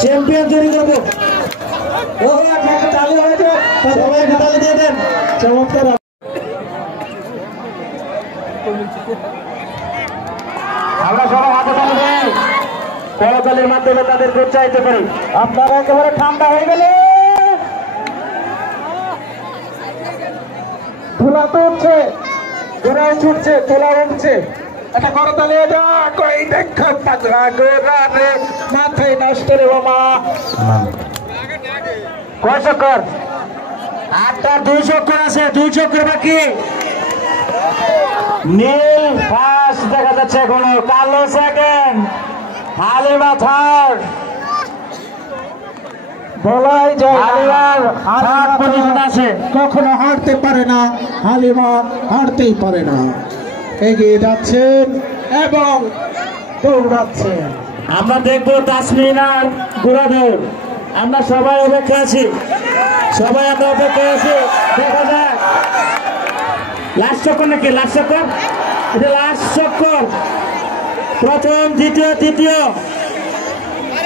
Champion তৈরি করবো। তালি হয়েছে, সবাইকে তালি দিয়ে দেন। চমৎকার। আমরা সবাই হাতে তালি দেই, করতালির মাধ্যমে তাদেরকে উৎসাহিত করি। আপনারা একেবারে ঠান্ডা হয়ে গেলে ধুলা তো উঠছে, ঘোড়াও ছুটছে, তোলা উঠছে। একটা করতালি কই দেখা পাগলা গোরা রে মাথায় নষ্ট রে বাবা। কয় চক্কর? 8টার 2 চক্কর আছে, 2 চক্কর বাকি। নীল ফার্স্ট দেখা যাচ্ছে এখনো, কালো সেকেন্ড, হালিমা থার্ড। বলাই যায় হালিমার থার্ড পজিশন আছে, কখনো হারতে পারে না হালিমা, হারতেই পারে না। এগিয়ে যাচ্ছেন এবং দৌড়াচ্ছেন। আমরা দেখবো তাসমিন আর ঘোড়াদৌড়। আমরা সবাই অপেক্ষা আছি, সবাই আমরা অপেক্ষা আছি। দেখা যাক লাস্ট চক্কর নাকি, লাস্ট চক্কর, এটা লাস্ট চক্কর। প্রথম, দ্বিতীয়, তৃতীয়,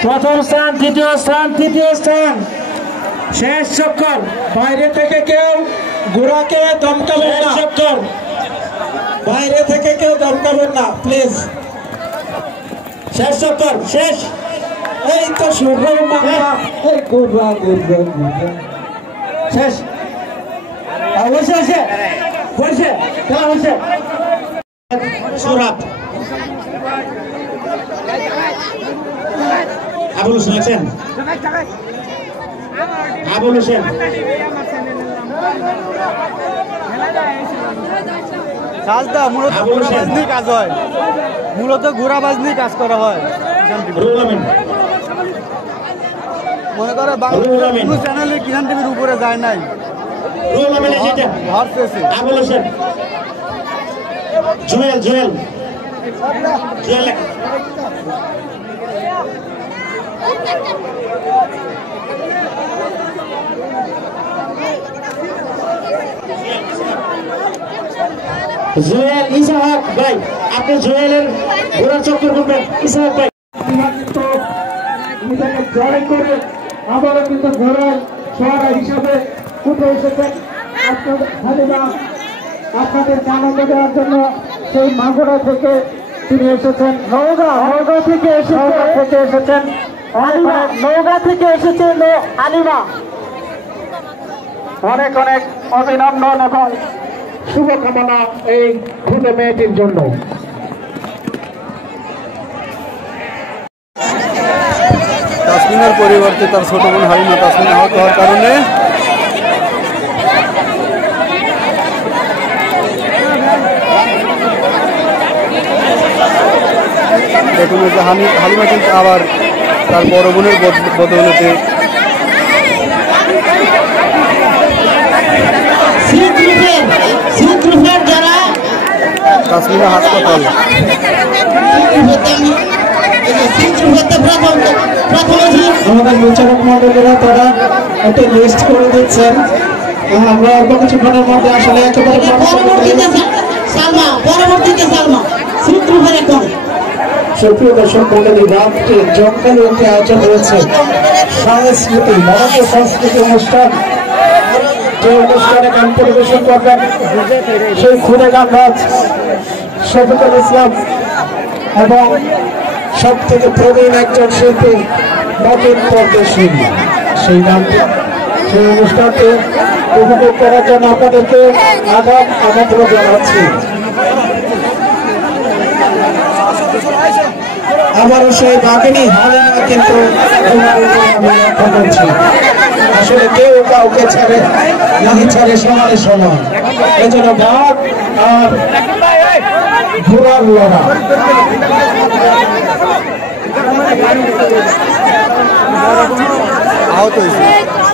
প্রথম স্থান, দ্বিতীয় স্থান, তৃতীয় স্থান, শেষ চক্কর। বাইরে থেকে কেউ ঘোড়াকে দমকাবেন না, চক্কর বাইরে থেকে কেউ দমকাবেন না প্লিজ। শেষ চক্কর, শেষ। এই তো শুরু, এই ঘোড়া শেষ। বসে আছে, বসে খেলা হচ্ছে। সুরাত আবুল হোসেন আছেন, আবুল হোসেন কাজ হয়, মূলত ঘোড়াবাজ কাজ করা হয়। মনে করে বাংলা চ্যানেলে কিষান টিভির উপরে যায় নাই। আবুল হোসেন, জুয়েল, জুয়েল, জুয়েল জুয়েল, ইসাহাক ভাই, আপনি জুয়েলের ঘোড়ার চক্কর করবেন। ইসাহাক ভাই জয় করে আবারও কিন্তু ঘোড়ার সহারা হিসাবে উঠে এসেছেন। আপনাদের আনন্দ দেওয়ার জন্য সেই মাগুরা থেকে তিনি এসেছেন, নওগাঁ থেকে এসেছেন, নওগাঁ থেকে এসেছেন আলিমা। অনেক অনেক অভিনন্দন এবং শুভকামনা এই খুদে মেয়েটির জন্য। তাসমিনের পরিবর্তে তার ছোট বোন হালিমা তাসমিন আহত হওয়ার কারণে এখন হচ্ছে হালিমা কিন্তু আবার তার বড় বোনের বদৌলতে তাসমিনা হাসপাতাল আমাদের বিচারক মন্ডলীরা তারা একটা লিস্ট করে দিচ্ছেন। আমরা অল্প কিছুক্ষণের মধ্যে আসলে একেবারে সুপ্রিয় দর্শক মন্ডলী, রাত্রে জমকালো একটি আয়োজন হয়েছে সংস্কৃতি, ভারতীয় সংস্কৃতি অনুষ্ঠান। যে অনুষ্ঠানে গান পরিবেশন করবেন সেই খুদে গানবাজ শফিকুল ইসলাম এবং সব থেকে প্রবীণ একজন শিল্পী নবীন পরদেশী। সেই গানটি, সেই অনুষ্ঠানটি উপভোগ করার জন্য আপনাদেরকে আগাম আমন্ত্রণ জানাচ্ছি। আমারও সেই বাঘিনী হালিমা কিন্তু আসলে কেউ কাউকে ছাড়ে নাহি ছাড়ে সমানে সমান। এই জন্য বাঘ আর ঘোড়ার লড়া।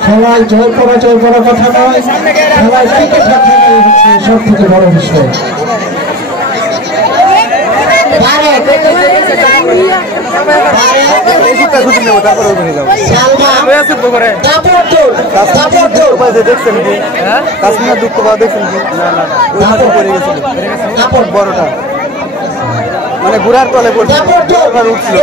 খেলায় জয় পরাজয় বড় কথা নয়, খেলায় টিকে থাকা হচ্ছে সব থেকে বড় বিষয়। দুঃখ দেখছেন কি? বড়টা মানে ঘোড়ার তলে পড়ছে উঠছিল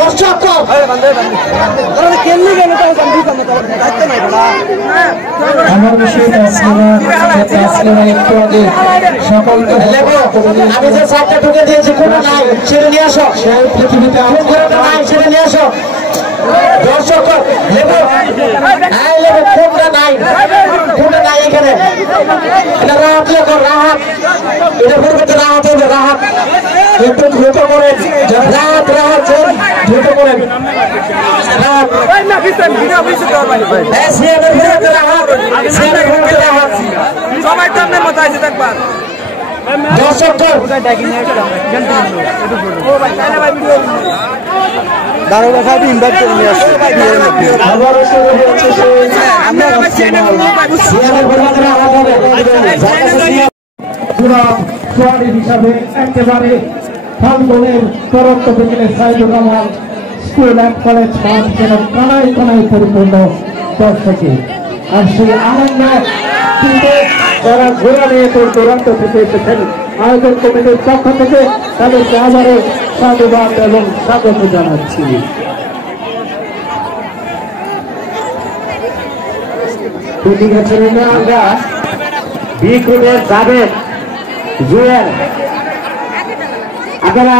আমি যে সাইডটা ঢুকে দিয়েছি কোনো নাই ছেড়ে নিয়ে আসো সেই পৃথিবীতে নাই ছেড়ে নিয়ে আসো দর্শক লেবু লেবু কোনটা নাই এখানে এটা রাহাত লেখো রাহাত এটা পরিবর্তে রাহাত হবে রাহাত একটু দ্রুত করেন রাহাত দ্রুত করেন দারোগা সাহেব ইনভাইট করে নিয়ে আসছে হিসাবে একেবারে ফাল্গুনের তরত্ব বিকেলে Saidur Rahman school and college মাঠ যেন কানায় কানায় পরিপূর্ণ দর্শকে আর সেই আনন্দ কিন্তু যারা ঘোরা নিয়ে দূরান্ত থেকে এসেছেন আয়োজন কমিটির পক্ষ থেকে তাদেরকে আবারও সাধুবাদ এবং স্বাগত জানাচ্ছি। আমরা বিক্রুটের জাভেদ জুয়েল আপনারা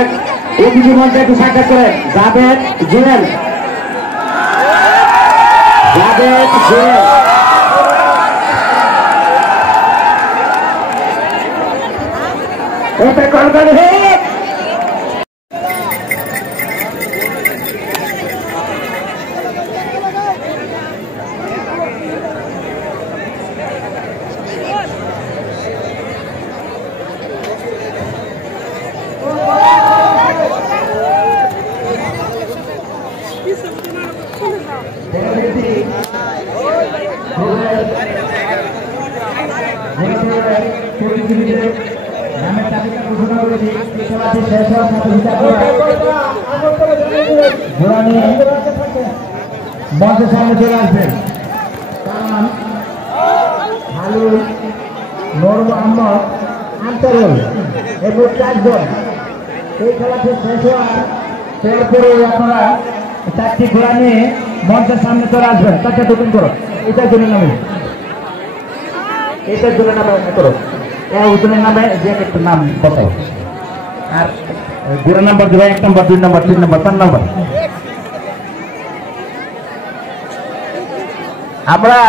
অতিথি মঞ্চে একটু সাক্ষাৎ করেন জাভেদ জুয়েল এটা করবেন হে মঞ্চের সামনে চলে আসবেন কারণ হালুল নূর মোহাম্মদ আন্তরুল এবং 4 জন এই খেলাটি শেষ হওয়ার পরপরে আপনারা 4টি ঘোড়া নিয়ে মঞ্চের সামনে চলে আসবেন। তাকে দোকান করো এটার জন্য নামে করো ওজনের নামে যে একটা নাম বসাও আর ঘোড়া নাম্বার দেবে 1 নম্বর 2 নম্বর 3 নম্বর 4 নম্বর। আমরা